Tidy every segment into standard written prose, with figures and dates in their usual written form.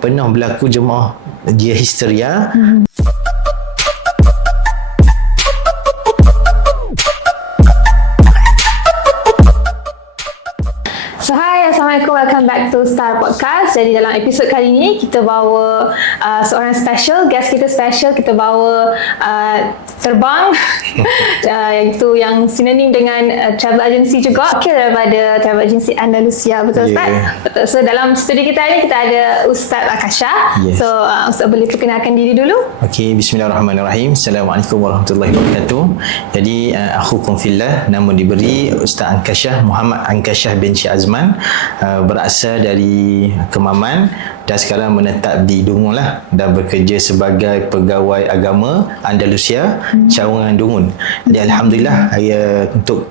pernah berlaku jemaah dia histeria. So hi, Assalamualaikum, welcome back to Star Podcast. Jadi dalam episod kali ini kita bawa seorang special, guest kita special. Kita bawa terbang iaitu yang sinonim dengan travel agency juga, wakil daripada travel agency Andalusia, betul Ustaz? Betul. So dalam studio kita hari ni kita ada Ustaz Akasha. So Ustaz boleh perkenalkan diri dulu? Okey, bismillahirrahmanirrahim. Assalamualaikum warahmatullahi wabarakatuh. Jadi akhukum fillah, nama diberi Ustaz Akasha Muhammad Akasha bin Azman, berasal dari Kemaman dan sekarang menetap di Dungun lah, dan bekerja sebagai pegawai agama Andalusia, Cawangan Dungun. Jadi alhamdulillah, untuk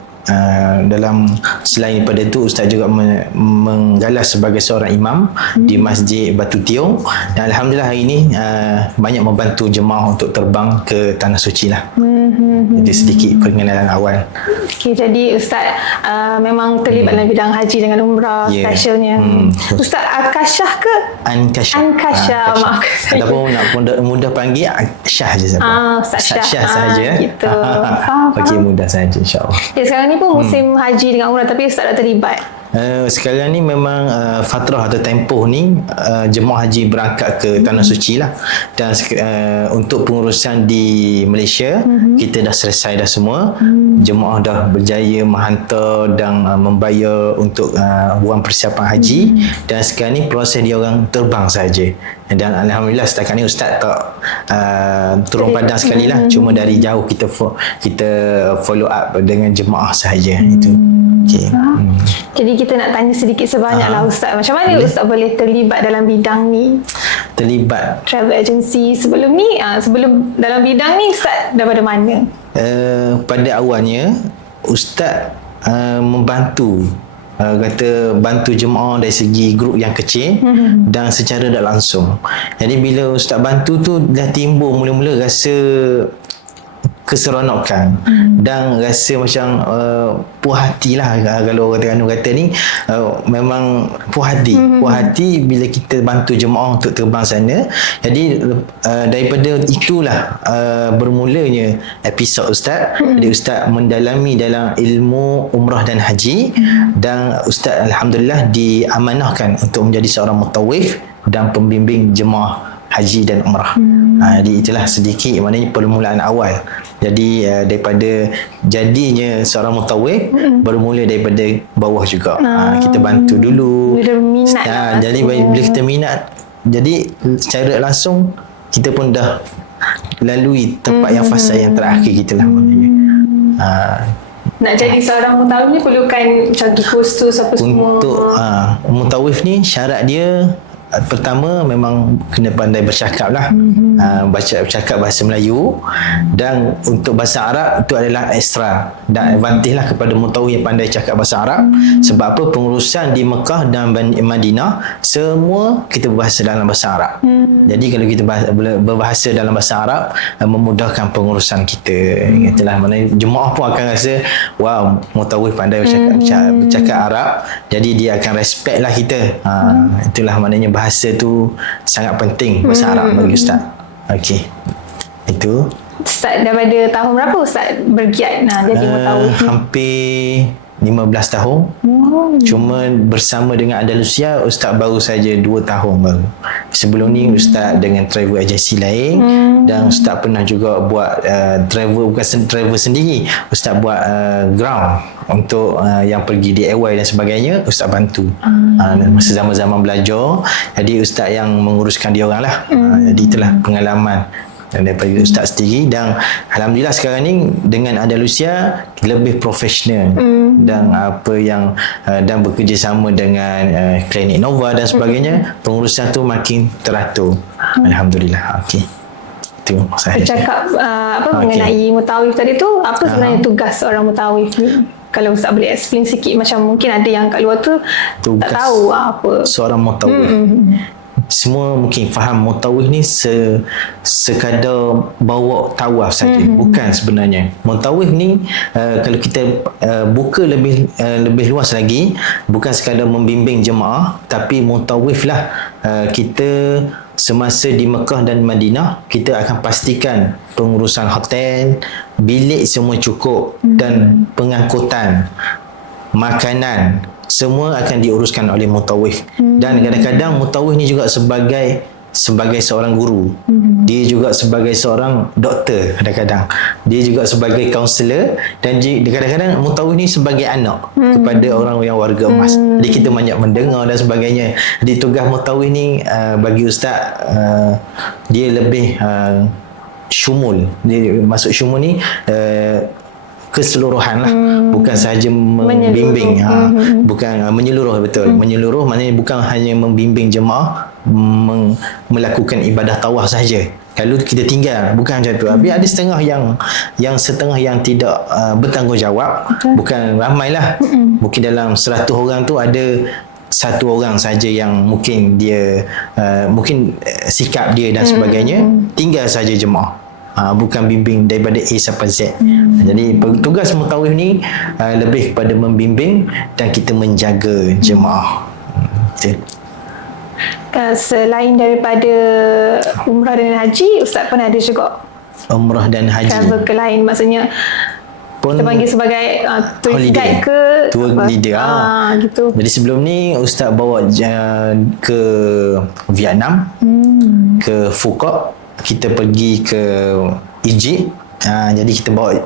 dalam selain daripada itu, Ustaz juga menggalas sebagai seorang imam di Masjid Batu Tiong, dan alhamdulillah hari ini banyak membantu jemaah untuk terbang ke Tanah Suci lah. Jadi sedikit perkenalan awal. Okay, jadi Ustaz memang terlibat dalam bidang haji dengan umrah specialnya. Ustaz Akashah ke? Ankasha. Maaf saya. Ataupun nak mudah panggil Syah je sahaja. Ustaz Syah sahaja. Gitu. Okey, mudah sahaja insya-Allah. Ya, sekarang ni pun musim haji dengan umrah, tapi Ustaz dah terlibat. Sekarang ni memang fatrah atau tempoh ni jemaah haji berangkat ke Tanah Suci lah, dan untuk pengurusan di Malaysia kita dah selesai dah semua. Jemaah dah berjaya menghantar dan membayar untuk wang persiapan haji, dan sekarang ni proses dia orang terbang saja. Dan alhamdulillah setakat ni Ustaz tak turun padang sekali lah, cuma dari jauh kita follow up dengan jemaah sahaja. Itu. Okay. Jadi kita nak tanya sedikit sebanyak lah Ustaz, macam mana Ustaz boleh terlibat dalam bidang ni? Terlibat travel agency sebelum ni, sebelum dalam bidang ni Ustaz daripada mana? Pada awalnya Ustaz membantu, bantu jemaah dari segi grup yang kecil dan secara tak langsung. Jadi bila Ustaz bantu tu dah timbul mula-mula rasa keseronokan dan rasa macam puas hati lah, kalau orang Terengganu kata ni, memang puas hati bila kita bantu jemaah untuk terbang sana. Jadi daripada itulah bermulanya episod Ustaz. Jadi Ustaz mendalami dalam ilmu umrah dan haji, dan Ustaz alhamdulillah diamanahkan untuk menjadi seorang mutawif dan pembimbing jemaah haji dan umrah. Jadi itulah sedikit maknanya permulaan awal. Jadi daripada jadinya seorang mutawif bermula daripada bawah juga. Kita bantu dulu. Bila minat jadi bila kita minat, jadi secara langsung kita pun dah lalui tempat yang fasa yang terakhir kita lah maknanya. Nak jadi seorang mutawif ni perlukan macam kursus apa semua? Untuk mutawif ni syarat dia pertama memang kena pandai bercakap lah, bercakap bahasa Melayu, dan untuk bahasa Arab itu adalah ekstra dan advantage lah kepada mutawif yang pandai cakap bahasa Arab. Sebab apa? Pengurusan di Mekah dan Madinah semua kita berbahasa dalam bahasa Arab. Jadi kalau kita berbahasa dalam bahasa Arab, memudahkan pengurusan kita. Itulah maknanya jemaah pun akan rasa wow, mutawif pandai bercakap Arab, jadi dia akan respect lah kita. Itulah maknanya bahasa tu sangat penting, bahasa Arab bagi Ustaz. Okey. Itu. Ustaz daripada tahun berapa Ustaz bergiat jadi mutawif? Hampir 15 tahun. Cuma bersama dengan Andalusia Ustaz baru saja 2 tahun baru. Sebelum ni Ustaz dengan travel agency lain, dan Ustaz pernah juga buat bukan travel sendiri. Ustaz buat ground untuk yang pergi DIY dan sebagainya, Ustaz bantu. Masa zaman-zaman belajar, jadi Ustaz yang menguruskan dia orang lah. Jadi itulah pengalaman daripada Ustaz sendiri, dan alhamdulillah sekarang ni dengan Andalusia lebih profesional, dan apa yang dan bekerjasama dengan klinik Nova dan sebagainya, pengurusan tu makin teratur. Alhamdulillah. Okey. Itu saya cakap mengenai mutawif tadi tu, apa sebenarnya tugas seorang mutawif ni? Kalau Ustaz boleh explain sikit, macam mungkin ada yang kat luar tu tugas tak tahu apa seorang mutawif. semua mungkin faham mutawif ni sekadar bawa tawaf saja. Bukan sebenarnya. Mutawif ni kalau kita buka lebih luas lagi, bukan sekadar membimbing jemaah, tapi mutawif lah kita semasa di Mekah dan Madinah, kita akan pastikan pengurusan hotel, bilik semua cukup dan pengangkutan, makanan semua akan diuruskan oleh mutawif. Dan kadang-kadang mutawif ni juga sebagai seorang guru. Dia juga sebagai seorang doktor kadang-kadang. Dia juga sebagai kaunselor, dan kadang-kadang mutawif ni sebagai anak kepada orang yang warga emas. Jadi kita banyak mendengar dan sebagainya. Jadi tugas mutawif ni bagi ustaz dia lebih syumul. Dia masuk syumul ni keseluruhan lah, bukan sahaja membimbing, bukan menyeluruh, betul. Menyeluruh maknanya bukan hanya membimbing jemaah melakukan ibadah tawaf sahaja. Kalau kita tinggal, bukan macam tu. Tapi ada setengah yang tidak bertanggungjawab. Bukan ramai lah. Mungkin dalam 100 orang tu ada satu orang saja yang mungkin dia sikap dia dan sebagainya, tinggal saja jemaah. Bukan bimbing daripada A sampai Z. Jadi tugas mutawif ni lebih kepada membimbing dan kita menjaga jemaah. Betul. Selain daripada umrah dan haji, ustaz pun ada juga Umrah dan haji. travel ke lain, maksudnya Pun kita panggil sebagai tour guide ke tour leader. Gitu. Jadi sebelum ni ustaz bawa ke Vietnam, ke Phuket, kita pergi ke Egypt. Jadi kita bawa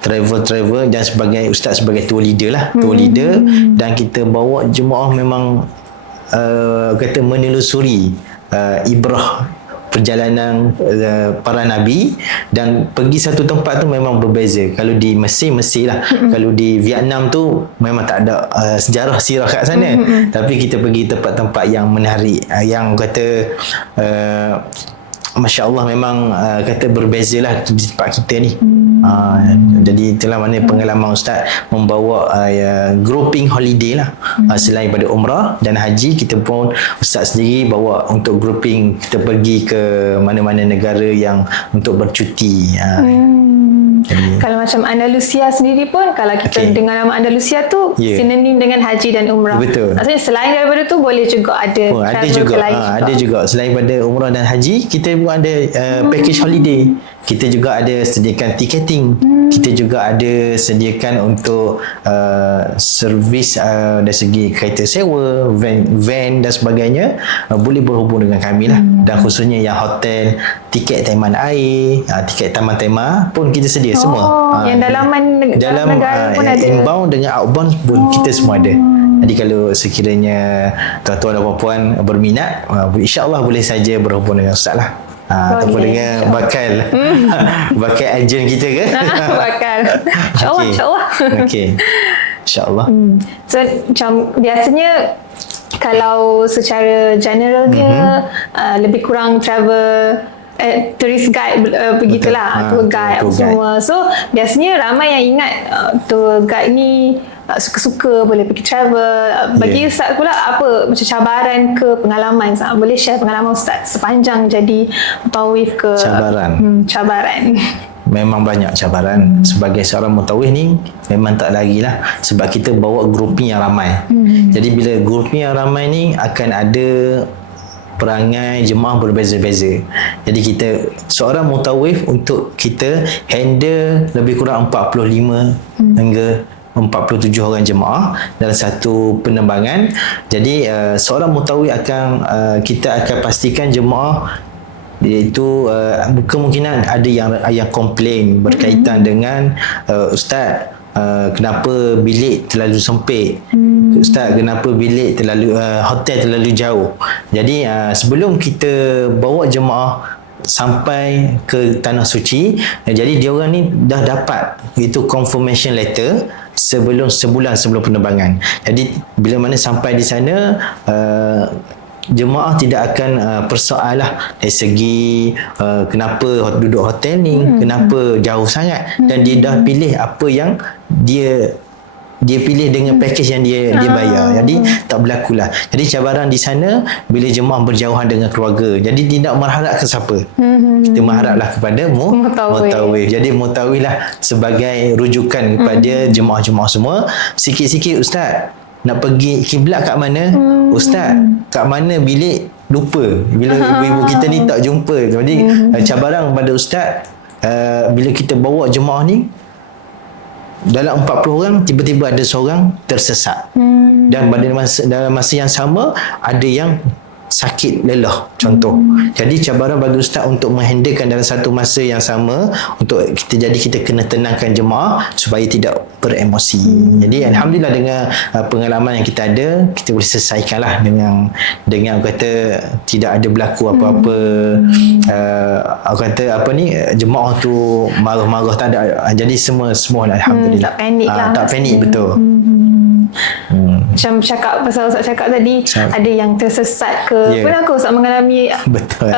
travel dan sebagai ustaz sebagai tour leader lah, tour leader, dan kita bawa jemaah memang kata menelusuri ibrah perjalanan para nabi, dan pergi satu tempat tu memang berbeza. Kalau di Mesir lah. Kalau di Vietnam tu memang tak ada sejarah sirah kat sana. Tapi kita pergi tempat-tempat yang menarik, yang kata Masya Allah memang kata berbezalah di tempat kita ni. Jadi itulah mana pengalaman ustaz membawa grouping holiday lah. Selain pada umrah dan haji, kita pun ustaz sendiri bawa untuk grouping, kita pergi ke mana-mana negara yang untuk bercuti. Jadi, kalau macam Andalusia sendiri pun, kalau kita dengar nama Andalusia tu sinonim dengan haji dan umrah. Betul. Maksudnya selain daripada tu boleh juga ada ada travel juga, ke lain juga. ada juga selain pada umrah dan haji, kita pun ada package holiday. Kita juga ada sediakan ticketing. Kita juga ada sediakan untuk servis dari segi kereta sewa, van dan sebagainya. Boleh berhubung dengan kami lah. Dan khususnya yang hotel, tiket taman air, tiket taman tema pun kita sedia semua. Yang dalam negara pun ada. Inbound dengan outbound pun kita semua ada. Jadi kalau sekiranya tuan-tuan dan puan-puan berminat, insya-Allah boleh saja berhubung dengan ustaz lah. Ataupun dengan bakal agent kita ke? Bakal. InsyaAllah, insyaAllah. Okey. InsyaAllah. So, macam biasanya kalau secara generalnya lebih kurang travel tourist guide begitulah, tour guide apa semua. So biasanya ramai yang ingat tour guide ni suka-suka boleh pergi travel. Bagi ustaz pula, apa macam cabaran ke pengalaman? Boleh share pengalaman ustaz sepanjang jadi mutawif ke? Cabaran memang banyak cabaran. Sebagai seorang mutawif ni memang tak lagi lah, sebab kita bawa grouping yang ramai. Jadi bila grouping yang ramai ni akan ada perangai jemaah berbeza-beza. Jadi kita seorang mutawif, untuk kita handle lebih kurang 45 hingga 47 orang jemaah dalam satu penerbangan. Jadi seorang mutawif kita akan pastikan jemaah, iaitu kemungkinan ada yang komplain berkaitan dengan ustaz, kenapa bilik terlalu sempit, ustaz kenapa bilik hotel terlalu jauh. Jadi sebelum kita bawa jemaah sampai ke Tanah Suci, jadi diorang ni dah dapat itu confirmation letter sebulan sebelum penerbangan. Jadi bila mana sampai di sana, jemaah tidak akan persoal lah dari segi kenapa duduk hotel ni, kenapa jauh sangat, dan dia dah pilih apa yang dia dia pilih dengan package yang dia bayar. Jadi tak berlaku lah. Jadi cabaran di sana bila jemaah berjauhan dengan keluarga. Jadi tidak mengharap ke siapa. Kita mengharaplah kepada mutawif. Jadi mutawif lah sebagai rujukan kepada jemaah-jemaah semua. Sikit-sikit ustaz nak pergi kiblat kat mana? Ustaz, kat mana bilik? Lupa. Bila ibu-ibu kita ni tak jumpa. Jadi cabaran pada ustaz bila kita bawa jemaah ni dalam 40 orang tiba-tiba ada seorang tersesat. Dan dalam masa yang sama ada yang sakit lelah contoh. Jadi cabaran bagi ustaz untuk menghandlekan dalam satu masa yang sama untuk kita kena tenangkan jemaah supaya tidak beremosi. Jadi alhamdulillah dengan pengalaman yang kita ada, kita boleh selesaikanlah dengan kata tidak ada berlaku apa-apa kata apa ni jemaah tu marah-marah tak ada. Jadi semua alhamdulillah. Tak panik lah. Tak panik betul. Macam cakap pasal Ustaz cakap tadi ada yang tersesat ke. Pernah ke Ustaz mengalami betul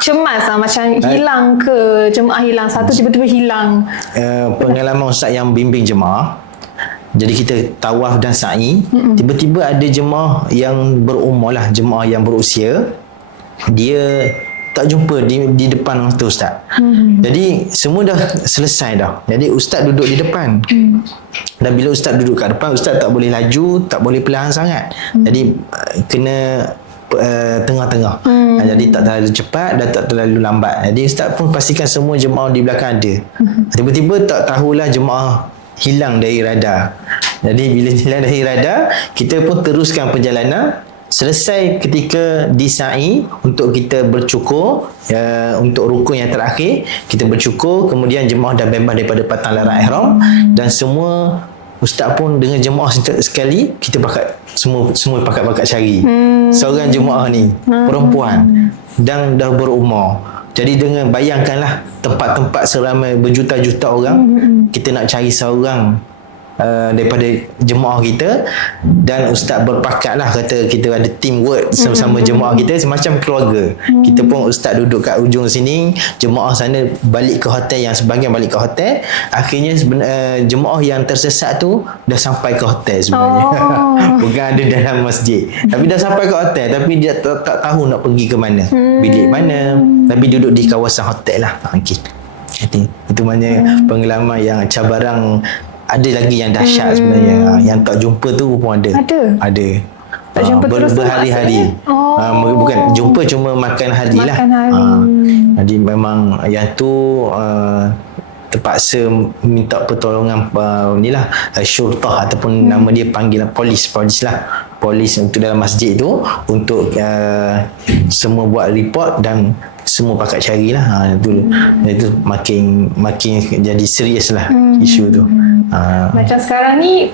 cemas macam hilang ke, jemaah hilang satu tiba-tiba hilang? Pengalaman Ustaz yang bimbing jemaah, jadi kita tawaf dan sa'i, tiba-tiba ada jemaah yang berumur lah, jemaah yang berusia, dia tak jumpa di depan tu Ustaz. Jadi semua dah selesai dah. Jadi Ustaz duduk di depan. Dan bila Ustaz duduk kat depan, Ustaz tak boleh laju, tak boleh perlahan sangat. Jadi kena tengah-tengah. Jadi tak terlalu cepat dan tak terlalu lambat. Jadi Ustaz pun pastikan semua jemaah di belakang ada. Tiba-tiba tak tahulah jemaah hilang dari radar. Jadi bila hilang dari radar, kita pun teruskan perjalanan. Selesai ketika di sa'i untuk kita bercukur untuk rukun yang terakhir, kita bercukur, kemudian jemaah dah bebas daripada patang larang ihram dan semua ustaz pun dengan jemaah sekali kita semua pakat cari seorang jemaah ni perempuan dan dah berumur. Jadi dengan bayangkanlah tempat-tempat seramai berjuta-juta orang, kita nak cari seorang daripada jemaah kita, dan ustaz berpakat lah, kata kita ada teamwork sama-sama jemaah kita semacam keluarga. Kita pun ustaz duduk kat ujung sini, jemaah sana balik ke hotel, yang sebahagian balik ke hotel. Akhirnya jemaah yang tersesat tu dah sampai ke hotel sebenarnya. Bukan ada dalam masjid, tapi dah sampai ke hotel, tapi dia tak tahu nak pergi ke mana, bilik mana, tapi duduk di kawasan hotel lah. Okay. Itu maknanya pengalaman yang cabaran. Ada lagi yang dahsyat sebenarnya. Yang tak jumpa tu pun ada. Tak jumpa terus berhari-hari. Bukan jumpa, cuma makan hari lah. Jadi memang yang tu terpaksa minta pertolongan syurtah ataupun nama dia panggilan polis lah. Polis untuk dalam masjid tu untuk semua buat report dan semua pakat carilah. Itu makin jadi serius lah isu tu. Macam sekarang ni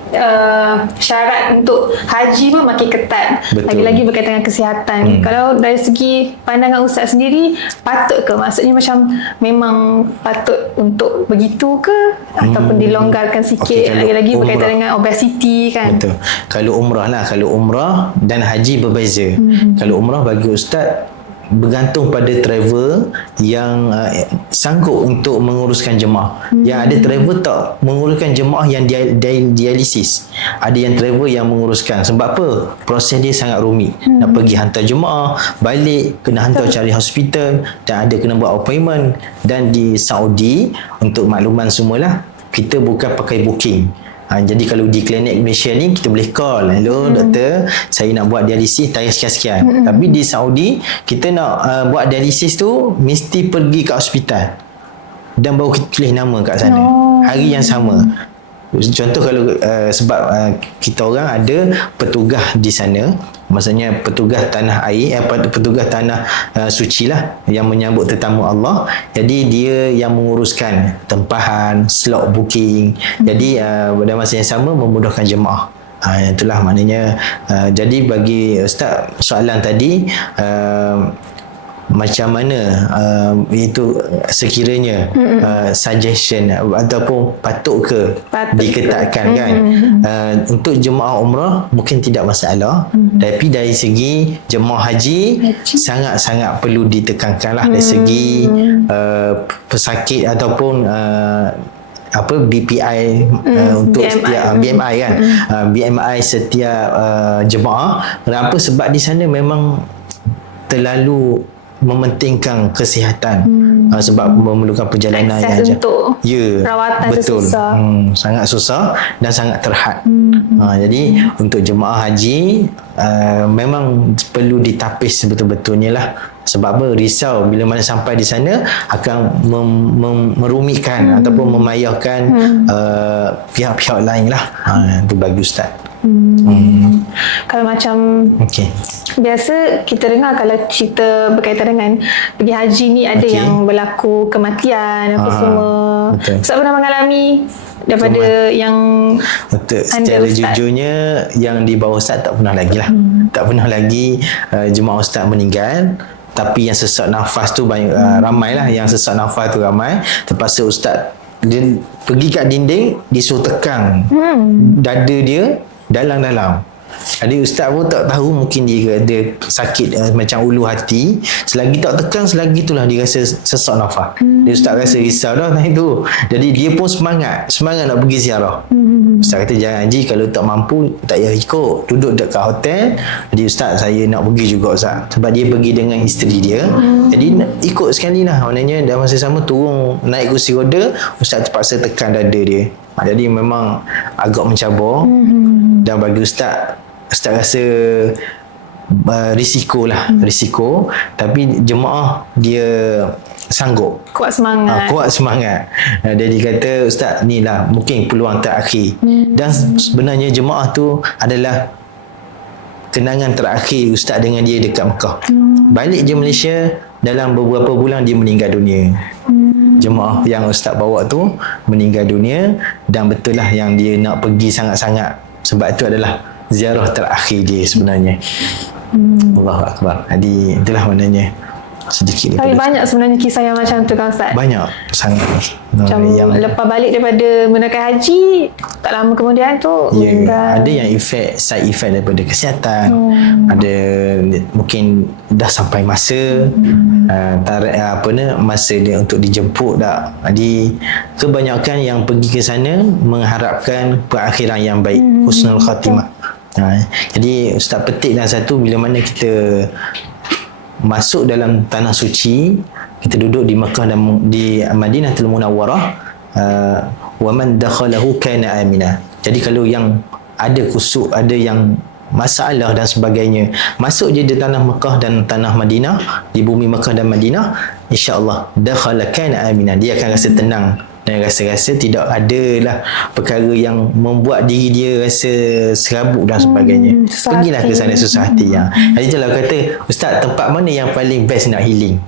syarat untuk haji pun makin ketat. Betul. Lagi-lagi berkaitan dengan kesihatan. Kalau dari segi pandangan Ustaz sendiri, patut ke? Maksudnya macam memang patut untuk begitu ke? Ataupun dilonggarkan sikit? Lagi-lagi berkaitan dengan obesiti kan? Betul. Kalau umrah dan haji berbeza. Kalau umrah bagi Ustaz bergantung pada travel yang sanggup untuk menguruskan jemaah. Yang ada travel tak menguruskan jemaah yang dialisis. Ada yang travel yang menguruskan. Sebab apa? Proses dia sangat rumit. Nak pergi hantar jemaah, balik, kena hantar cari hospital, dan ada kena buat appointment. Dan di Saudi, untuk makluman semualah, kita bukan pakai booking. Jadi kalau di klinik Malaysia ni kita boleh call, hello doktor, saya nak buat dialisis, tayar sekian-sekian. Tapi di Saudi kita nak buat dialisis tu mesti pergi ke hospital dan baru kita tulis nama kat sana hari yang sama. Contoh kalau sebab kita orang ada petugas di sana, maksudnya petugas tanah air, petugas tanah suci lah, yang menyambut tetamu Allah. Jadi dia yang menguruskan tempahan, slot booking. Jadi pada masa yang sama memudahkan jemaah. Itulah maknanya. Jadi bagi Ustaz, soalan tadi macam mana itu sekiranya suggestion ataupun patut diketatkan kan. Untuk jemaah umrah mungkin tidak masalah, tapi dari segi jemaah haji sangat-sangat perlu ditekankan lah dari segi pesakit ataupun apa BPI untuk BMI. setiap BMI kan. BMI setiap jemaah. Kenapa? Sebab di sana memang terlalu mementingkan kesihatan, sebab memerlukan perjalanan Akses yang untuk rawatan tu betul. susah. Sangat susah dan sangat terhad. Jadi untuk jemaah haji memang perlu ditapis sebetul-betulnya lah. Sebab apa? Risau bila mana sampai di sana akan merumitkan ataupun memayahkan pihak-pihak lain lah. Itu bagi Ustaz. Kalau macam Okey. biasa kita dengar kalau cerita berkaitan dengan pergi haji ni ada Okey. yang berlaku kematian apa semua. betul. Ustaz pernah mengalami daripada yang Betul. anda, Secara Ustaz? jujurnya yang di bawah Ustaz tak pernah lagi lah. Tak pernah lagi jemaah Ustaz meninggal. Tapi yang sesak nafas tu banyak, ramai lah. Yang sesak nafas tu ramai. Terpaksa Ustaz dia pergi kat dinding, disuruh tekan dada dia dalam-dalam. Jadi Ustaz pun tak tahu, mungkin dia ada sakit macam ulu hati. Selagi tak tekan, selagi itulah dia rasa sesak nafas. Dia Ustaz rasa risau dah time tu. Jadi dia pun semangat nak pergi ziarah. Ustaz kata jangan haji, kalau tak mampu tak payah ikut, duduk dekat hotel. Jadi Ustaz, saya nak pergi juga Ustaz. Sebab dia pergi dengan isteri dia. Jadi ikut sekali lah. Maknanya dalam masa sama turun naik kursi roda, Ustaz terpaksa tekan dada dia. Jadi memang agak mencabar. Dan bagi Ustaz rasa risiko lah, risiko. Tapi jemaah dia sanggup, kuat semangat. kuat semangat. Dia kata Ustaz, ni lah mungkin peluang terakhir. Dan sebenarnya jemaah tu adalah kenangan terakhir Ustaz dengan dia dekat Mekah. Balik je Malaysia, dalam beberapa bulan dia meninggal dunia. Jemaah yang Ustaz bawa tu meninggal dunia. Dan betul lah yang dia nak pergi sangat-sangat, sebab itu adalah ziarah terakhir dia sebenarnya. Allahu Akbar. Jadi itulah maknanya sedikit Tapi daripada banyak sebenarnya kisah yang macam tu kan Ustaz. banyak sangat Macam yang lepas balik daripada menunaikan haji, tak lama kemudian tu meninggal. ada yang side effect daripada kesihatan. Ada mungkin dah sampai masa masa dia untuk dijemput dah. Jadi kebanyakan yang pergi ke sana mengharapkan perakhiran yang baik, husnul khatimah. Jadi Ustaz petik dalam satu, bila mana kita masuk dalam tanah suci, kita duduk di Makkah dan di Madinatul Munawwarah, wa man dakhalahu kana amina. Jadi kalau yang ada kusuk, ada yang masalah dan sebagainya, masuk je di tanah Makkah dan tanah Madinah, di bumi Makkah dan Madinah, insya-Allah dakhala kana amina. Dia akan rasa tenang dan rasa-rasa tidak adalah perkara yang membuat diri dia rasa serabut dan sebagainya. Pergilah ke sana susah hati. Jadi kalau kata Ustaz, tempat mana yang paling best nak healing?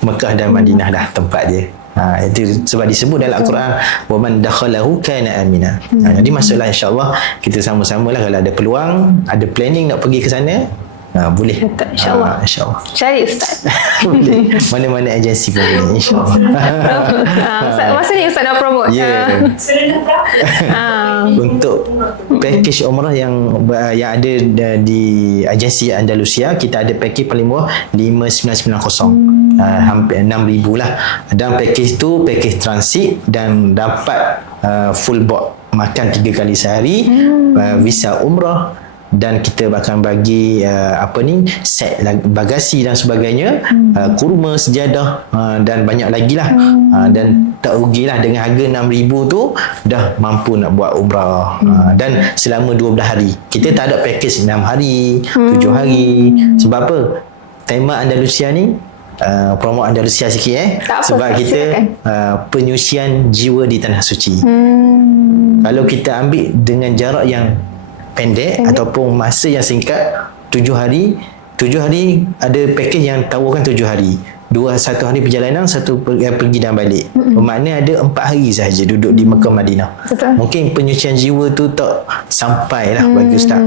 Mekah dan Madinah dah tempat dia. Itu sebab disebut dalam Al-Quran, wa man dakhalahu kana amina. Jadi masuklah, insya-Allah kita sama-samalah, kalau ada peluang, ada planning nak pergi ke sana, boleh. Betul, insya-Allah. Insya-Allah. Cari Ustaz. Boleh. Mana-mana agensi pun boleh, insya-Allah. Ustaz, masa ni Ustaz nak promote. Untuk package umrah yang ada di agensi Andalusia, kita ada package paling murah 5,990, hampir 6,000 lah. Dan package tu package transit dan dapat full board, makan 3 kali sehari, visa umrah, dan kita akan bagi set bagasi dan sebagainya, kurma, sejadah, dan banyak lagi lah. Dan tak rugilah, dengan harga 6,000 tu dah mampu nak buat umrah. Dan selama 12 hari. Kita tak ada package 6 hari 7 hari. Sebab apa? Tema Andalusia ni, promo Andalusia sikit Tak apa, sebab kita penyucian jiwa di Tanah Suci. Kalau kita ambil dengan jarak yang pendek ataupun masa yang singkat, 7 hari ada package yang tawarkan 7 hari, 1 hari perjalanan, 1 pergi dan balik. Bermakna ada 4 hari sahaja duduk di Mekah Madinah. Betul. Mungkin penyucian jiwa tu tak sampai lah bagi Ustaz.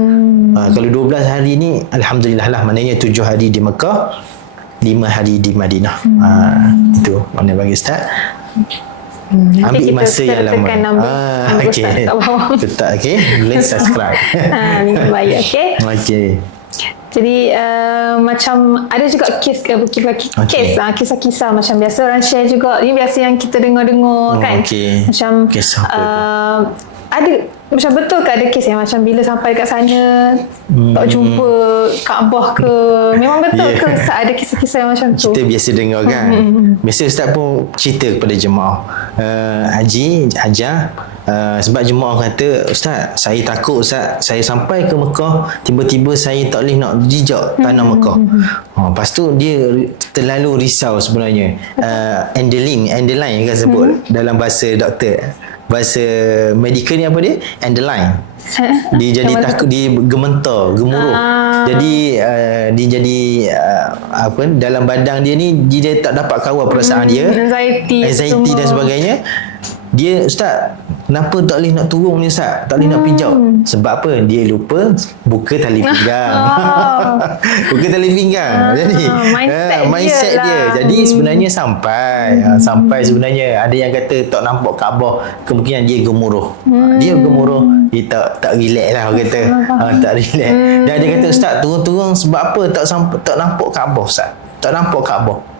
Kalau 12 hari ni Alhamdulillah lah, maknanya 7 hari di Mekah, 5 hari di Madinah. Itu makna bagi Ustaz. Ambil masa yang lama. Okey. Tetap okey. Boleh subscribe. Baik, okey. Okey. Jadi macam ada juga kisah-kisah macam biasa orang share juga. Ini biasa yang kita dengar-dengar kan. Macam kisah apa ada macam betul ke ada kes yang macam bila sampai kat sana tak jumpa Kaabah ke? Memang betul ke ada kisah-kisah yang macam tu? Kita biasa dengar kan. Biasa Ustaz pun cerita kepada jemaah haji, hajah. Sebab jemaah kata, Ustaz, saya takut Ustaz, saya sampai ke Mekah, tiba-tiba saya tak boleh nak jejak tanah Mekah. Lepas tu dia terlalu risau sebenarnya. Underline kan sebut dalam bahasa doktor. Bahasa medical ni apa dia? Underline. Dia jadi takut, dia gementar, gemuruh. Jadi dia jadi dalam badan dia ni dia tak dapat kawal perasaan dia. Anxiety dan sebagainya. Dia, Ustaz, kenapa tak boleh nak turun ni Ustaz? Tak boleh nak pijak. Sebab apa? Dia lupa buka tali pinggang. Buka tali pinggang. Jadi mindset dia. Jadi sebenarnya sampai sebenarnya ada yang kata tak nampak Kaabah, kemungkinan dia gemuruh. Dia gemuruh, dia tak relax lah orang kata. Tak relax. Dan dia kata, Ustaz, turun-turun sebab apa tak nampak Kaabah Ustaz? Tak nampak Kaabah.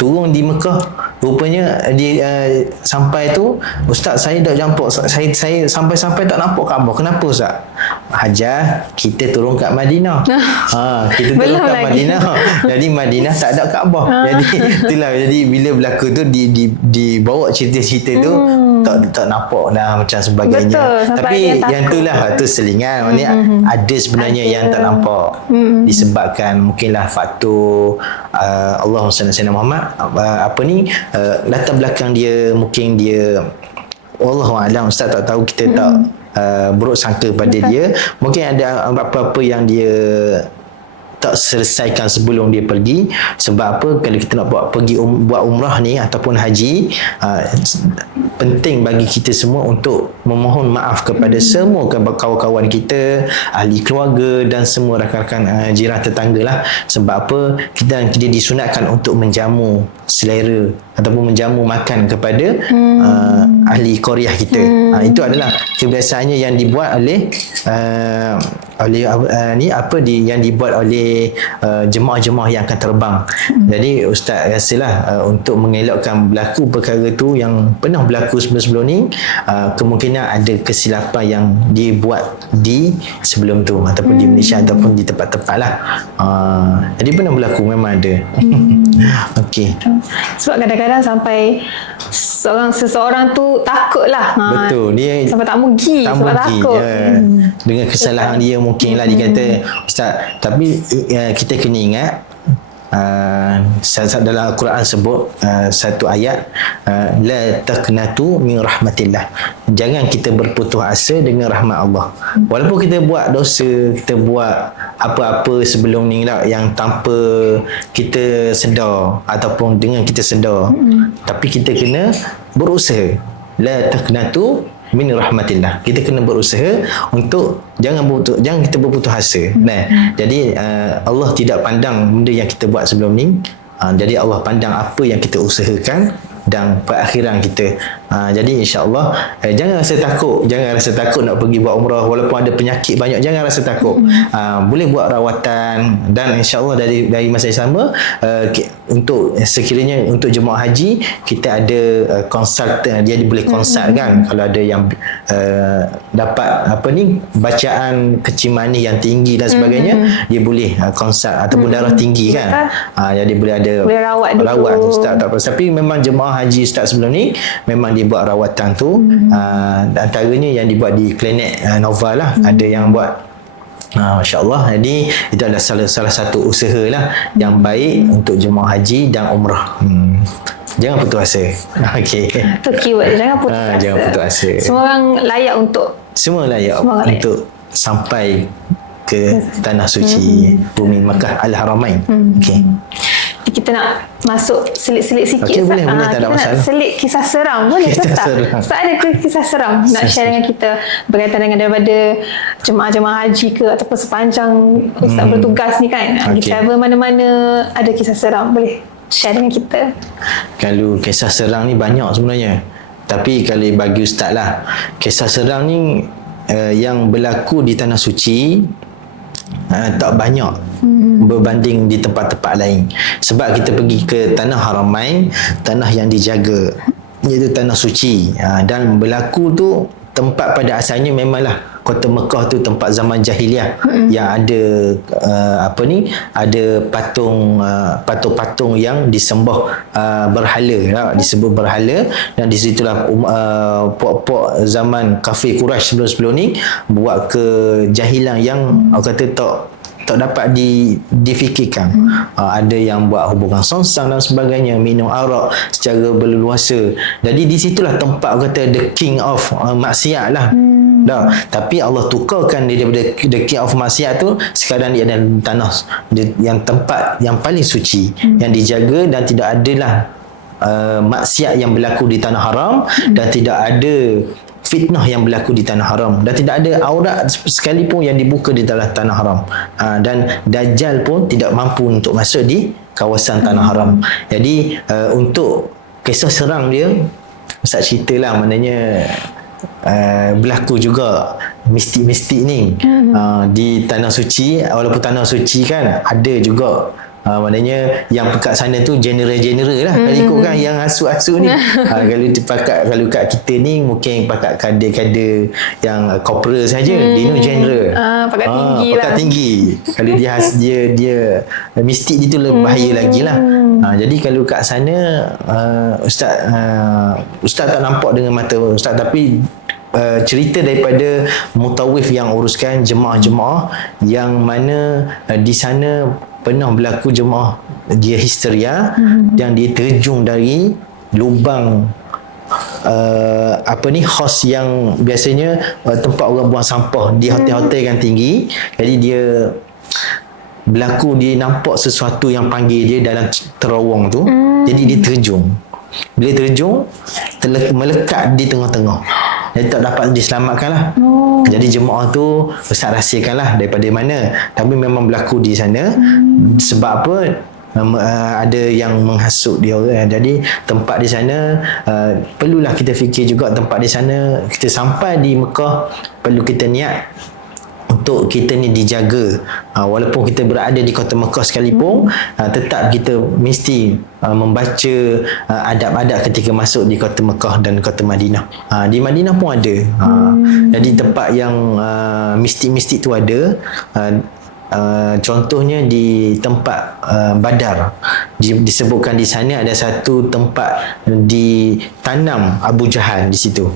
Turun di Mekah, rupanya dia sampai tu, Ustaz, saya dah jumpa, saya sampai-sampai tak nampak Kaabah. Kenapa Ustaz? Hajah, kita turun kat Madinah. Kita turun kat Madinah. Jadi Madinah tak ada Kaabah. Jadi itulah, jadi bila berlaku tu dibawa cerita-cerita tu tak nampak dah macam sebagainya. Betul, tapi yang itulah tu selingan. Maknanya ada sebenarnya yang tak nampak. Disebabkan mungkinlah faktor Allahumma salli ala sayyidina Muhammad, latar belakang dia, mungkin dia Wallahualam, Ustaz tak tahu, kita tak buruk sangka pada dia. Mungkin ada apa-apa yang dia tak selesaikan sebelum dia pergi. Sebab apa? Kalau kita nak buat umrah ni ataupun haji, penting bagi kita semua untuk memohon maaf kepada semua kawan-kawan kita, ahli keluarga dan semua rakan-rakan jiran tetangga lah. Sebab apa? Kita disunatkan untuk menjamu selera ataupun menjamu makan kepada ahli qaryah kita. Itu adalah kebiasaannya yang dibuat oleh yang dibuat oleh jemaah-jemaah yang akan terbang. Jadi Ustaz rasalah untuk mengelakkan berlaku perkara tu yang pernah berlaku sebelum-sebelum ni, kemungkinan ada kesilapan yang dibuat di sebelum tu ataupun di Malaysia ataupun di tempat-tempat lah. Jadi pernah berlaku, memang ada. Okey. Sebab kadang-kadang sampai seseorang tu takut lah. Betul, dia sampai tak pergi sebab takut. Dengan kesalahan dia mungkin lah dia kata, Ustaz, tapi kita kena ingat dalam Al-Quran sebut satu ayat, la taqnatu min rahmatillah, jangan kita berputus asa dengan rahmat Allah. Walaupun kita buat dosa, kita buat apa-apa sebelum ni lah yang tanpa kita sedar ataupun dengan kita sedar, tapi kita kena berusaha. La taqnatu min rahmatillah, kita kena berusaha untuk jangan kita berputus asa. Jadi Allah tidak pandang benda yang kita buat sebelum ni. Jadi Allah pandang apa yang kita usahakan dan perakhiran kita. Jadi insya-Allah jangan rasa takut nak pergi buat umrah. Walaupun ada penyakit banyak, jangan rasa takut. Boleh buat rawatan, dan insya-Allah dari masa yang sama untuk sekiranya untuk jemaah haji kita ada konsultan, dia boleh konsult kan, kalau ada yang dapat bacaan kecimani yang tinggi dan sebagainya, dia boleh konsult ataupun darah tinggi kan. Jadi boleh rawat Ustaz, tak apa. Tapi memang jemaah haji Ustaz sebelum ni memang dia buat rawatan tu. Antaranya yang dibuat di Klinik Nova lah, ada yang buat. Masya-Allah. Jadi itu adalah salah satu usaha lah yang baik untuk jemaah haji dan umrah. Jangan putus asa. Okey. Itu keyword, jangan putus asa. Jangan putus asa. Semua orang layak untuk untuk sampai ke tanah suci bumi Makkah Al-Haramain. Okey. Kita nak masuk selit-selit sikit. Okay, boleh, tak ada masalah. Nak selit kisah seram, boleh ke tak? Ustaz ada ke kisah seram nak share dengan kita berkaitan dengan daripada jemaah-jemaah haji ke ataupun sepanjang Ustaz bertugas ni kan, di travel mana-mana, ada kisah seram, boleh share dengan kita? Kalau kisah seram ni banyak sebenarnya, tapi kalau bagi Ustaz lah, kisah seram ni yang berlaku di tanah suci, tak banyak berbanding di tempat-tempat lain. Sebab kita pergi ke tanah Haramain, tanah yang dijaga, iaitu tanah suci. Dan berlaku tu tempat pada asalnya memanglah kota Mekah tu tempat zaman jahiliah yang ada ada patung-patung yang disembah berhala, disebut berhala. Dan di situlah puak-puak zaman kafir Quraisy sebelum-sebelum ni buat kejahilan yang orang kata tak dapat difikirkan. Ada yang buat hubungan songsang dan sebagainya, minum arak secara berleluasa. Jadi di situlah tempat kata the king of maksiat lah. Tapi Allah tukarkan dia daripada the king of maksiat tu, sekarang dia ada tanah yang tempat yang paling suci, yang dijaga dan tidak adalah maksiat yang berlaku di tanah haram, dan tidak ada fitnah yang berlaku di tanah haram, dan tidak ada aurat sekalipun yang dibuka di dalam tanah haram. Dan Dajjal pun tidak mampu untuk masuk di kawasan tanah haram. Jadi untuk kisah seram dia, Ustaz ceritalah, maknanya berlaku juga mistik-mistik ni di tanah suci. Walaupun tanah suci kan ada juga maknanya yang pekat sana tu general lah, kalau ikutkan yang asuk-asuk ni. Kalau kat kita ni mungkin pakat kader-kader yang corporal saja, dia ni general, pakat tinggi lah, pakat tinggi. Kalau dia mistik dia tu lebih bahaya lagi lah. Jadi kalau kat sana Ustaz tak nampak dengan mata Ustaz, tapi cerita daripada mutawif yang uruskan jemaah-jemaah yang mana di sana pernah berlaku jemaah dia histeria dan dia terjun dari lubang hos yang biasanya tempat orang buang sampah di hotel-hotel yang tinggi. Jadi dia berlaku, dia nampak sesuatu yang panggil dia dalam terowong tu. Jadi dia terjun. Bila terjun, melekat di tengah-tengah. Jadi tak dapat diselamatkan lah. Jadi jemaah tu Ustaz rahsiakan lah daripada mana, tapi memang berlaku di sana. Sebab apa? Ada yang menghasut dia orang. Jadi tempat di sana perlulah kita fikir juga, tempat di sana kita sampai di Mekah perlu kita niat untuk kita ni dijaga. Walaupun kita berada di kota Mekah sekalipun, tetap kita mesti membaca adab-adab ketika masuk di kota Mekah dan kota Madinah. Di Madinah pun ada. Jadi tempat yang mistik-mistik tu ada. Contohnya di tempat Badar, disebutkan di sana ada satu tempat ditanam Abu Jahal di situ.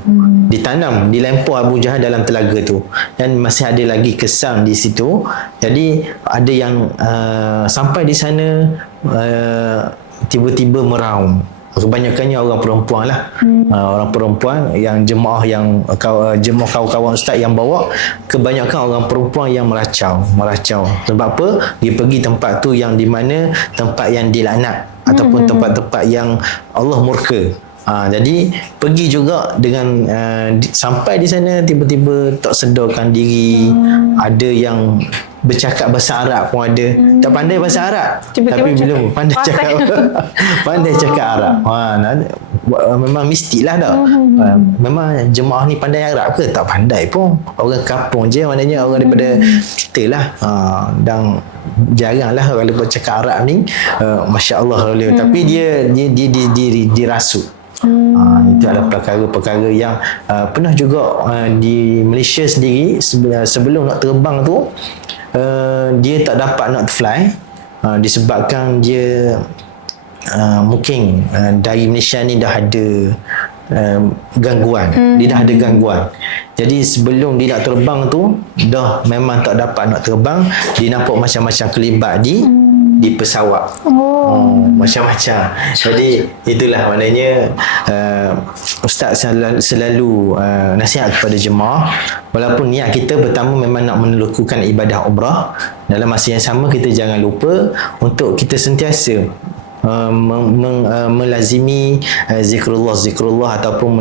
Ditanam, dilempar Abu Jahal dalam telaga tu, dan masih ada lagi kesan di situ. Jadi ada yang sampai di sana tiba-tiba meraung. Kebanyakannya orang perempuan lah. Orang perempuan yang jemaah kawan-kawan Ustaz yang bawa, kebanyakan orang perempuan yang meracau. Sebab apa? Dia pergi tempat tu yang di mana tempat yang dilaknat, ataupun tempat-tempat yang Allah murka. Jadi pergi juga dengan sampai di sana tiba-tiba tak sedarkan diri. Ada yang bercakap bahasa Arab pun ada. Tak pandai bahasa Arab, tapi belum pandai cakap pandai cakap Arab. Memang mistik lah tak. Memang jemaah ni pandai Arab ke? Tak pandai pun. Orang kampung je, maknanya orang daripada kita lah. Dan jarang lah kalau bercakap Arab ni. Masya Allah. Tapi dia dirasuk. Itu adalah perkara-perkara yang pernah juga di Malaysia sendiri. Sebelum nak terbang tu, dia tak dapat nak fly, disebabkan dia mungkin dari Malaysia ni dah ada gangguan. Dia dah ada gangguan. Jadi sebelum dia nak terbang tu, dah memang tak dapat nak terbang. Dia nampak macam-macam kelibat di pesawat. Macam-macam. Jadi itulah maknanya Ustaz selalu nasihat kepada jemaah, walaupun niat kita pertama memang nak melakukan ibadah umrah, dalam masa yang sama kita jangan lupa untuk kita sentiasa melazimi zikrullah ataupun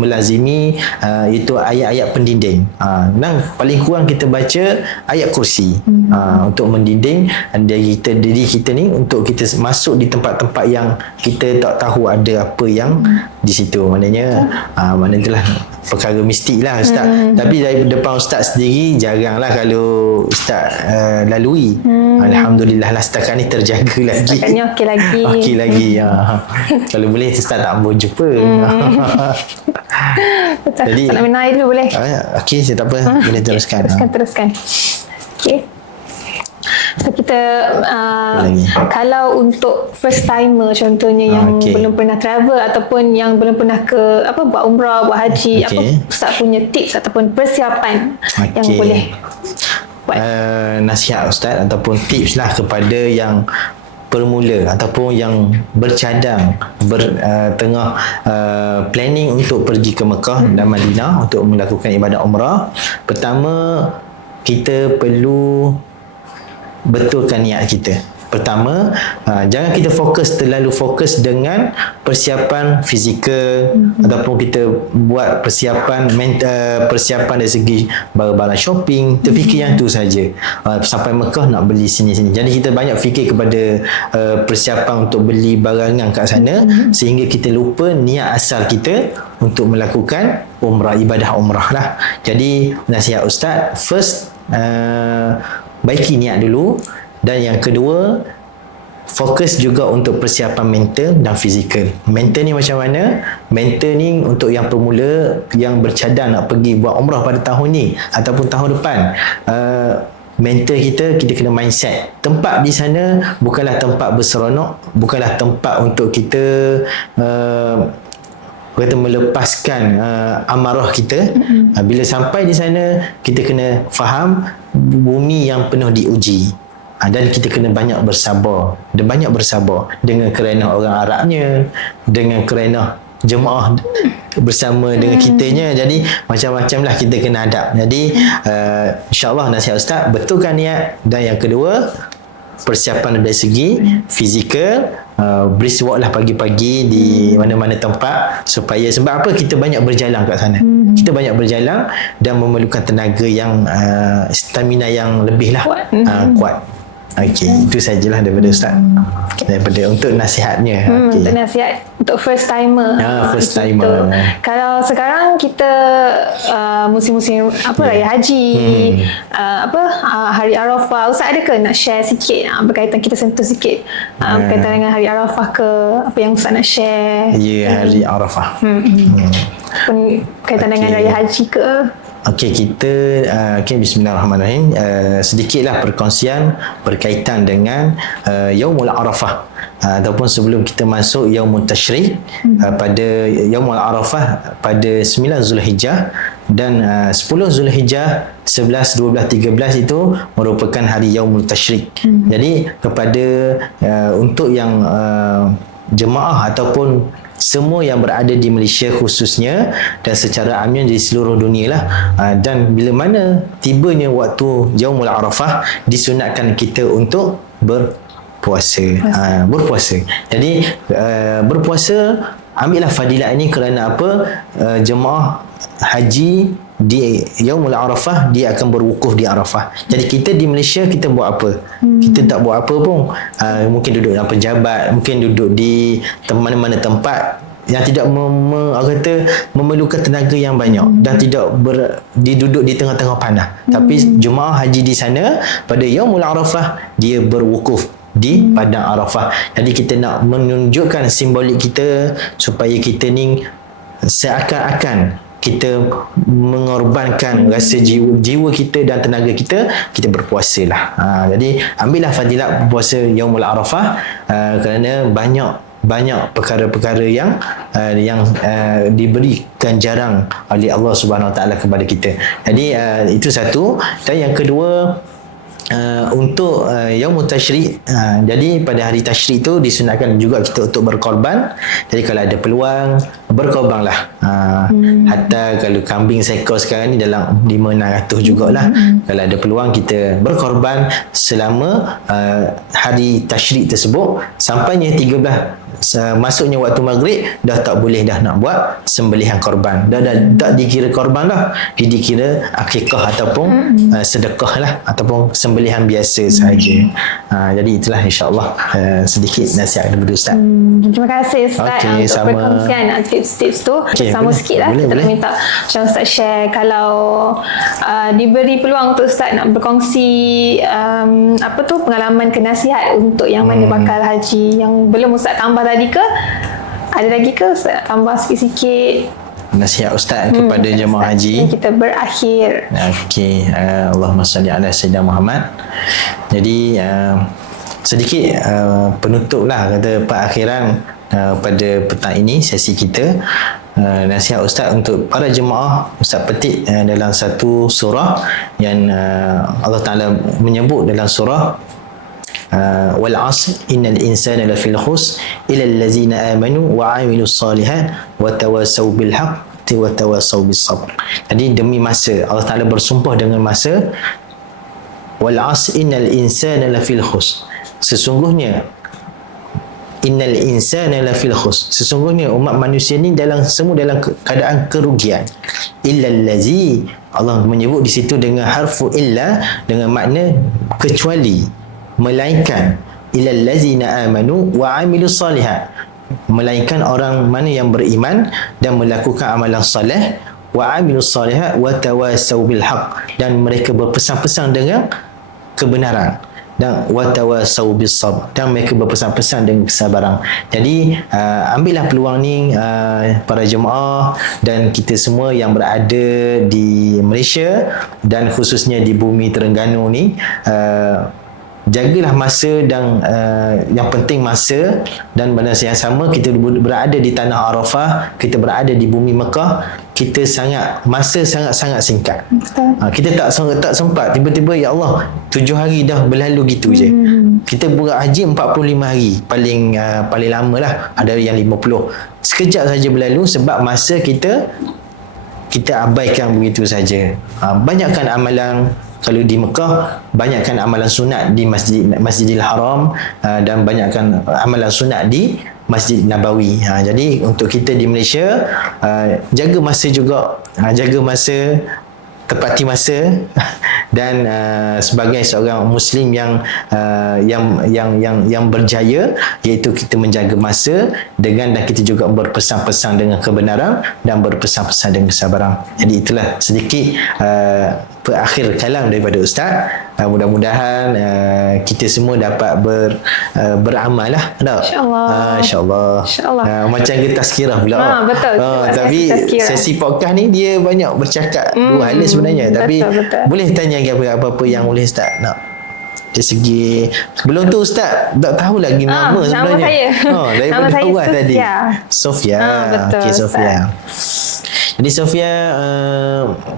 melazimi itu ayat-ayat pendinding. Dan paling kurang kita baca ayat kursi untuk mendinding diri kita ni untuk kita masuk di tempat-tempat yang kita tak tahu ada apa yang di situ. Maknanya maknanya itulah perkara mistik lah Ustaz. Tapi dari depan Ustaz sendiri jaranglah kalau Ustaz lalui. Alhamdulillah lah setakat ni terjaga lagi. Setakat ni okey lagi. Okey lagi. Kalau boleh Ustaz tak mau jumpa. Jadi nak minum air dulu boleh? Okey, saya tak apa. Boleh teruskan. Teruskan. Okey. So kita kalau untuk first timer contohnya yang belum pernah travel ataupun yang belum pernah buat umrah, buat haji, apa Ustaz punya tips ataupun persiapan yang boleh buat? Nasihat Ustaz ataupun tips lah kepada yang permula ataupun yang bercadang tengah planning untuk pergi ke Mekah dan Madinah untuk melakukan ibadat umrah. Pertama, kita perlu betulkan niat kita. Pertama, jangan kita terlalu fokus dengan persiapan fizikal ataupun kita buat persiapan dari segi barang-barang shopping, terfikir yang tu saja. Sampai Mekah nak beli sini-sini. Jadi kita banyak fikir kepada persiapan untuk beli barangan kat sana sehingga kita lupa niat asal kita untuk melakukan umrah, ibadah umrah lah. Jadi nasihat Ustaz, first baiki niat dulu, dan yang kedua fokus juga untuk persiapan mental dan fizikal. Mental ni macam mana? Mental ni untuk yang pemula yang bercadang nak pergi buat umrah pada tahun ni ataupun tahun depan. Mental kita kena mindset. Tempat di sana bukanlah tempat berseronok, bukanlah tempat untuk kita melepaskan amarah kita. Bila sampai di sana, kita kena faham bumi yang penuh diuji. Dan kita kena banyak bersabar. Dan banyak bersabar dengan kerana orang Arabnya, dengan kerana jemaah bersama dengan kitanya. Jadi macam-macam lah kita kena hadap. Jadi insyaAllah nasihat Ustaz, betulkan niat. Dan yang kedua, persiapan dari segi fizikal. Brisk walk lah pagi-pagi di mana-mana tempat, supaya sebab apa, kita banyak berjalan kat sana. Kita banyak berjalan dan memerlukan tenaga yang stamina yang lebih lah, kuat. Okey, itu sajalah daripada Ustaz. Daripada untuk nasihatnya. Untuk nasihat untuk first timer. First timer. Kalau sekarang kita musim-musim raya haji, hari Arafah, Ustaz ada ke nak share sikit berkaitan, kita sentuh sikit berkaitan dengan hari Arafah ke, apa yang Ustaz nak share? Ya, hari Arafah. Pun kaitan dengan raya haji ke? Okey, kita bismillahirrahmanirrahim. Sedikitlah perkongsian berkaitan dengan Yaumul Arafah, ataupun sebelum kita masuk Yaumul Tashrik. Pada Yaumul Arafah pada 9 Zulhijjah dan 10 Zulhijjah, 11, 12, 13 itu merupakan hari Yaumul Tashrik. Jadi kepada untuk yang jemaah ataupun semua yang berada di Malaysia khususnya dan secara amnya di seluruh dunia lah, dan bila mana tibanya waktu Yaumul Arafah, disunatkan kita untuk berpuasa. Jadi berpuasa, ambillah fadilat ini kerana apa? Jemaah haji di Yaumul Arafah dia akan berwukuf di Arafah. Jadi kita di Malaysia kita buat apa? Kita tak buat apa pun. Mungkin duduk dalam pejabat, mungkin duduk di mana-mana tempat yang tidak memerlukan tenaga yang banyak dan tidak duduk di tengah-tengah panah. Tapi jemaah haji di sana pada Yaumul Arafah dia berwukuf di padang Arafah. Jadi kita nak menunjukkan simbolik kita supaya kita ni seakan-akan kita mengorbankan rasa jiwa kita dan tenaga kita berpuasalah. Jadi ambillah fadilat puasa Yaumul Arafah, kerana banyak perkara-perkara yang diberikan jarang oleh Allah Subhanahu Wa Taala kepada kita. Jadi itu satu. Dan yang kedua, untuk Yaumut Tashrik, jadi pada hari Tashrik tu disunatkan juga kita untuk berkorban. Jadi kalau ada peluang, berkorbanlah. Hatta kalau kambing seekor sekarang ni dalam 500-600 jugalah. Kalau ada peluang kita berkorban selama hari Tashrik tersebut sampainya 13 masuknya waktu maghrib, dah tak boleh dah nak buat sembelihan korban. Dah tak dikira korban dah, dia dikira akikah ataupun sedekah lah, ataupun sembelihan biasa sahaja. Jadi itulah insya-Allah sedikit nasihat daripada Ustaz. Terima kasih Ustaz untuk perkongsian tips-tips tu. Sama sikit lah, kita nak minta macam Ustaz share, kalau diberi peluang untuk Ustaz nak berkongsi pengalaman ke nasihat untuk yang mana bakal haji, yang belum Ustaz tambah tadi ke? Ada lagi ke Ustaz nak tambah sikit-sikit nasihat Ustaz kepada jemaah haji? Kita berakhir. Okey, Allahumma salli ala Sayyidina Muhammad. Jadi sedikit penutup lah, kata perakhiran pada petang ini sesi kita. Nasihat Ustaz untuk para jemaah, Ustaz petik dalam satu surah yang Allah Ta'ala menyebut dalam surah wal 'asr innal insana lafil khusr illa allazina amanu wa 'amilus solihat wa tawassaw bil haqqi wa tawassaw bis sabr. Jadi demi masa, Allah Taala bersumpah dengan masa. Wal 'asr innal insana lafil khusr, sesungguhnya innal insana lafil khusr, sesungguhnya umat manusia ni semua dalam keadaan kerugian. Illa allazi, Allah menyebut di situ dengan harfu illa, dengan makna kecuali, melainkan ilal ladzina amanu wa amilus solihat, melainkan orang mana yang beriman dan melakukan amalan soleh, wa amilus solihat wa tawassaw bil haqq, dan mereka berpesan-pesan dengan kebenaran, dan wa tawassaw bis sabr, dan mereka berpesan-pesan dengan kesabaran. Jadi ambillah peluang ni para jemaah dan kita semua yang berada di Malaysia dan khususnya di bumi Terengganu ni, jagalah masa, dan yang penting masa, dan pada masa yang sama kita berada di tanah Arafah, kita berada di bumi Mekah, kita masa sangat-sangat singkat. Kita tak sempat, tiba-tiba ya Allah 7 hari dah berlalu gitu je. Kita buat haji 45 hari paling lama lah, ada yang 50. Sekejap saja berlalu sebab masa kita abaikan begitu saja. Banyakkan amalan. Kalau di Mekah, banyakkan amalan sunat di Masjidil Haram, dan banyakkan amalan sunat di Masjid Nabawi. Jadi untuk kita di Malaysia, jaga masa juga, jaga masa, tepati masa dan sebagai seorang muslim yang berjaya, iaitu kita menjaga masa dan kita juga berpesan-pesan dengan kebenaran dan berpesan-pesan dengan kesabaran. Jadi itulah sedikit akhir kalam daripada Ustaz. Mudah-mudahan kita semua dapat beramal lah, InsyaAllah. Macam kita tazkirah pula. Betul. Tapi sesi podcast ni dia banyak bercakap dua hal sebenarnya. Tapi betul. boleh tanya apa-apa yang boleh Ustaz nak dari segi. Sebelum tu Ustaz tak tahu lagi nama sebenarnya. Daripada nama saya awal tadi. Sofia. Betul. Okey, Sofia. Jadi Sofia,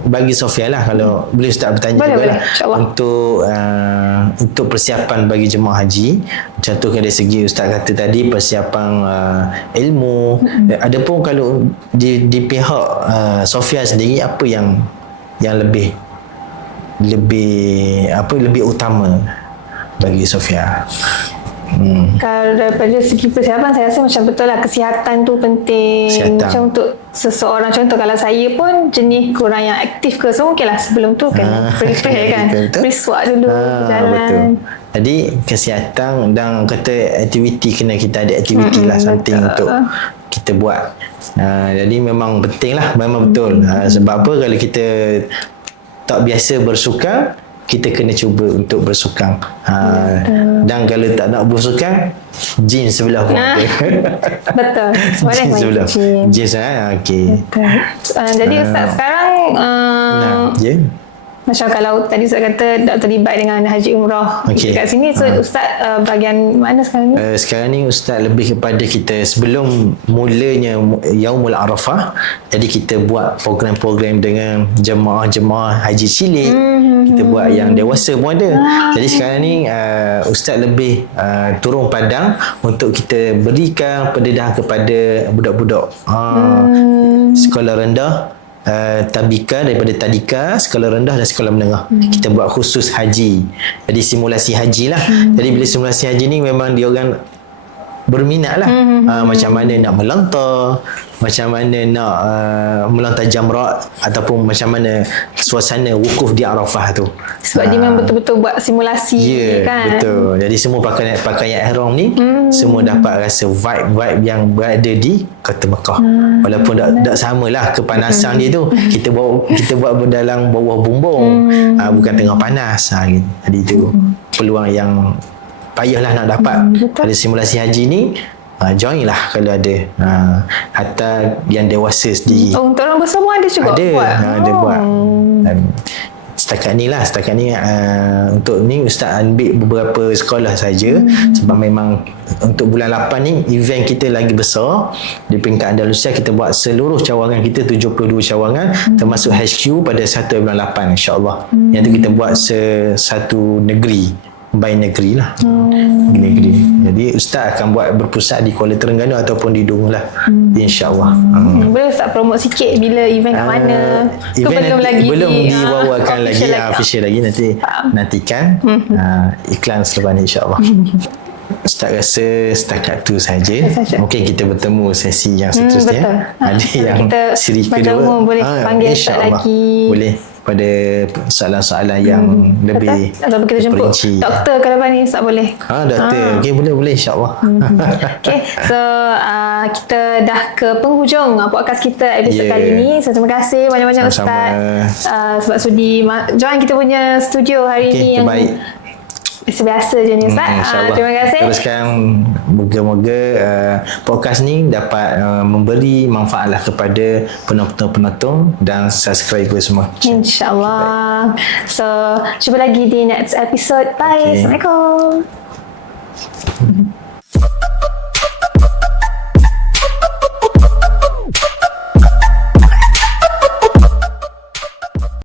bagi Sofia lah, kalau boleh Ustaz bertanya juga lah untuk persiapan bagi jemaah haji. Contohnya dari segi Ustaz kata tadi persiapan ilmu. Adapun kalau di pihak Sofia sendiri, apa yang lebih utama bagi Sofia? Kalau daripada segi persiapan, saya rasa macam betul lah, kesihatan tu penting. Macam untuk seseorang, contoh kalau saya pun jenis kurang yang aktif ke, so mungkin lah sebelum tu kan prepare kan, beriswak dulu jalan. Betul. Jadi kesihatan dan kata aktiviti, kena kita ada aktiviti lah, something untuk kita buat. Jadi memang penting lah, memang betul. Sebab apa, kalau kita tak biasa bersukan, kita kena cuba untuk bersukan. Dan kalau tak nak bersukan, gym sebelah pun betul. Boleh main gym. Okey. Jadi Ustaz sekarang Macam kalau tadi Ustaz kata tak terlibat dengan haji umrah dekat sini, so Ustaz bahagian mana sekarang ni? Sekarang ni Ustaz lebih kepada kita sebelum mulanya Yaumul Arafah, jadi kita buat program-program dengan jemaah-jemaah haji cilik, kita buat yang dewasa pun ada. Jadi sekarang ni Ustaz lebih turun padang untuk kita berikan pendedahan kepada budak-budak sekolah rendah, tabika daripada tadika, sekolah rendah dan sekolah menengah. Kita buat khusus haji. Jadi simulasi haji lah. Jadi bila simulasi haji ni memang dia orang berminat lah. Macam mana nak melontar, macam mana nak melontar jamrat, ataupun macam mana suasana wukuf di Arafah tu. Sebab dia memang betul-betul buat simulasi kan. Betul. Jadi semua pakaian ihram ni semua dapat rasa vibe yang berada di Kota Mekah. Walaupun tak samalah kepanasan dia tu. Kita buat dalam bawah bumbung, bukan tengah panas. Jadi itu peluang yang payahlah nak dapat pada simulasi haji ni. Join lah kalau ada. Hatta yang dewasa sendiri. Untuk orang besar pun ada juga buat. Ada buat. Dan setakat ni untuk ni Ustaz ambil beberapa sekolah saja, sebab memang untuk bulan 8 ni event kita lagi besar di peringkat Andalusia. Kita buat seluruh cawangan kita 72 cawangan, termasuk HQ pada 1 bulan 8 insya-Allah. Yang tu kita buat satu negeri, by negeri lah. Negeri. Jadi Ustaz akan buat berpusat di Kuala Terengganu ataupun di Dung lah, insya-Allah. Boleh Ustaz promote sikit bila event kat mana? Belum diwawakan lagi, official lagi. Nantikan iklan selepas ni insya-Allah. Ustaz rasa setakat tu saja. Mungkin kita bertemu sesi yang seterusnya. Ada yang siri kedua. Boleh panggil Ustaz lagi. Boleh pada soalan-soalan yang lebih atau kita jemput perinci. doktor ke depan ni Ustaz boleh? Doktor. Okey, boleh insya-Allah. Okay, so kita dah ke penghujung podcast kita episod kali ni. So terima kasih banyak-banyak Ustaz sebab sudi join kita punya studio hari ni yang baik. Biasa je ni Ustaz. Terima kasih. Teruskan, moga-moga podcast ni dapat memberi manfaatlah kepada penonton-penonton dan subscriber semua. InsyaAllah. So jumpa lagi di next episode. Bye. Assalamualaikum.